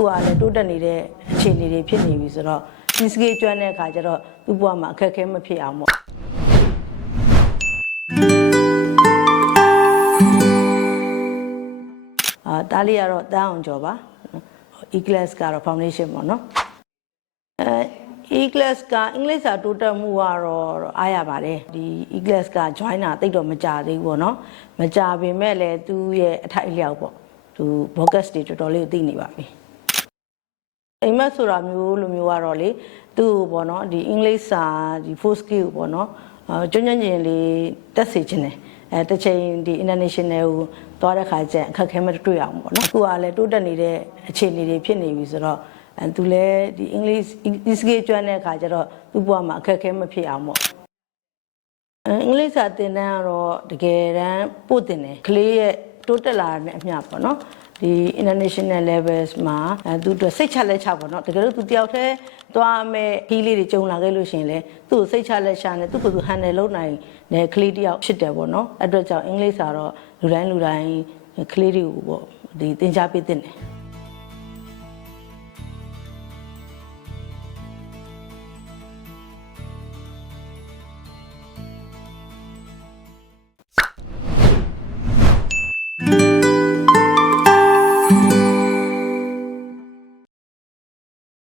သူကလည်းတိုးတက်နေတဲ့အခြေအနေတွေဖြစ်နေပြီဆိုတော့ဒီစကေးကျွမ်းတဲ့အခါကျတော့သူ့ဘဝမှာအခက်အခဲမဖြစ်အောင်ပေါ့အာတားလေးကတော့တန်းအောင်ကျော်ပါ E-class ကတော့ foundation ပေါ့နော်အဲ E-class ကအင်္ဂလိပ်စာတိုးတက်မှုကတော့အားရပါတယ်ဒီ E-class က join တာတိတ်တော့မကြသေးဘူးပေါ့နော်မကြပေမဲ့လည်းသူ့ရဲ့အထိုက်အလျောက်ပေါ့သူ bogus တွေတော်တော်လေးကိုသိနေပါပြီ အိမ်မက်ဆိုတာမျိုးလိုမျိုးကတော့လေသူ့ကိုပေါ့နော်ဒီအင်္ဂလိပ်စာဒီ full skill ကိုပေါ့နော်အဲကျွမ်းကျွမ်းကျင်လေးတက်စေခြင်းတယ်အဲတစ်ချိန်ဒီ international ကိုသွားတဲ့ခါကျရင်အခက်အခဲမတွေ့အောင်ပေါ့နော်အခုကလည်းတိုးတက်နေတဲ့အခြေအနေတွေဖြစ်နေပြီဆိုတော့အဲသူလည်းဒီအင်္ဂလိပ်ဒီစကေးကျွမ်းတဲ့အခါကျတော့သူ့ဘဝမှာအခက်အခဲမဖြစ်အောင်ပေါ့အဲအင်္ဂလိပ်စာသင်တန်းကတော့တကယ်တမ်းပို့တင်တယ်ကလေးရဲ့ တိုးတက်လာတဲ့အမျှပေါ့နော်ဒီ international levels မှာအဲသူတို့စိတ်ချလက်ချပေါ့နော်တကယ်လို့သူတယောက်တည်းသွားမဲ့ခီးလေးတွေကြုံလာခဲ့လို့ရှရင်လေသူ့ကိုစိတ်ချလက်ချနဲ့သူ့ကိုယ်သူ handle လုပ်နိုင်တဲ့ကလေးတယောက်ဖြစ်တယ်ပေါ့နော်အဲ့အတွက်ကြောင့်အင်္ဂလိပ်စာတော့လူတိုင်းလူတိုင်းကလေးတွေကိုပေါ့ဒီသင်ကြားပေးတင်တယ်